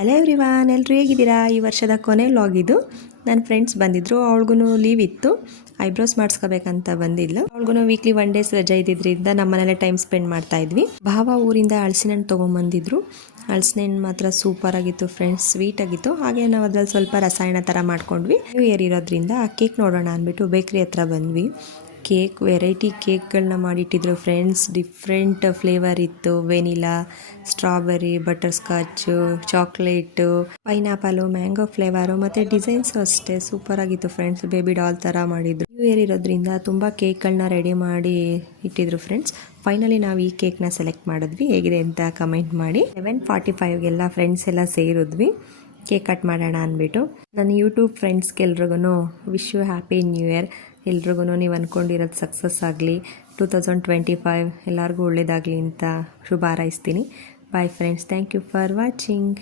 Hello everyone, ಎಲ್ಲರೂ ಹೇಗಿದ್ದೀರಾ? ಈ ವರ್ಷದ ಕೊನೆ ವ್ಲಾಗ್ ಇದು. ನನ್ನ ಫ್ರೆಂಡ್ಸ್ ಬಂದಿದ್ದರು, ಅವಳಿಗೂ ಲೀವ್ ಇತ್ತು, ಐಬ್ರೋಸ್ ಮಾಡಿಸ್ಕೋಬೇಕಂತ ಬಂದಿದ್ಲು. ಅವಳಿಗೂ ವೀಕ್ಲಿ 1 ಡೇಸ್ ರಜೆ ಇದ್ದಿದ್ದರಿಂದ ನಮ್ಮ ಮನೇಲೆ ಟೈಮ್ ಸ್ಪೆಂಡ್ ಮಾಡ್ತಾ ಇದ್ವಿ. ಭಾವ ಊರಿಂದ ಹಲಸಿನ ಹಣ್ಣು ತೊಗೊಂಬಂದಿದ್ರು. ಹಲಸಿನ ಹಣ್ಣು ಮಾತ್ರ ಸೂಪರ್ ಆಗಿತ್ತು ಫ್ರೆಂಡ್ಸ್, ಸ್ವೀಟ್ ಆಗಿತ್ತು. ಹಾಗೆ ನಾವು ಅದ್ರಲ್ಲಿ ಸ್ವಲ್ಪ ರಸಾಯನ ಥರ ಮಾಡ್ಕೊಂಡ್ವಿ. ನ್ಯೂ ಇಯರ್ ಇರೋದ್ರಿಂದ ಆ ಕೇಕ್ ನೋಡೋಣ ಅಂದ್ಬಿಟ್ಟು ಬೇಕ್ರಿ ಹತ್ರ ಬಂದ್ವಿ. ಕೇಕ್ ವೆರೈಟಿ ಕೇಕ್ಗಳನ್ನ ಮಾಡಿಟ್ಟಿದ್ರು ಫ್ರೆಂಡ್ಸ್. ಡಿಫ್ರೆಂಟ್ ಫ್ಲೇವರ್ ಇತ್ತು, vanilla, strawberry, butterscotch, chocolate, pineapple, mango flavour ಮತ್ತು ಡಿಸೈನ್ಸು ಅಷ್ಟೇ ಸೂಪರ್ ಆಗಿತ್ತು ಫ್ರೆಂಡ್ಸ್. ಬೇಬಿ ಡಾಲ್ ಥರ ಮಾಡಿದ್ರು. ನ್ಯೂ ಇಯರ್ ಇರೋದ್ರಿಂದ ತುಂಬ ಕೇಕ್ಗಳನ್ನ ರೆಡಿ ಮಾಡಿ ಇಟ್ಟಿದ್ರು ಫ್ರೆಂಡ್ಸ್. ಫೈನಲಿ ನಾವು ಈ ಕೇಕ್ನ ಸೆಲೆಕ್ಟ್ ಮಾಡಿದ್ವಿ. ಹೇಗಿದೆ ಅಂತ ಕಮೆಂಟ್ ಮಾಡಿ. 11:45ಗೆಲ್ಲ ಫ್ರೆಂಡ್ಸ್ ಎಲ್ಲ ಸೇರಿದ್ವಿ ಕೇಕ್ ಕಟ್ ಮಾಡೋಣ ಅಂದ್ಬಿಟ್ಟು. ನನ್ನ ಯೂಟ್ಯೂಬ್ ಫ್ರೆಂಡ್ಸ್ಗೆಲ್ರಿಗೂ wish you happy new year. ಎಲ್ರಿಗೂ ನೀವು ಅಂದ್ಕೊಂಡಿರೋದು ಸಕ್ಸಸ್ ಆಗಲಿ. 2025 ಎಲ್ಲರಿಗೂ ಒಳ್ಳೆಯದಾಗಲಿ ಅಂತ ಶುಭ ಹಾರೈಸ್ತೀನಿ. Bye friends, thank you for watching.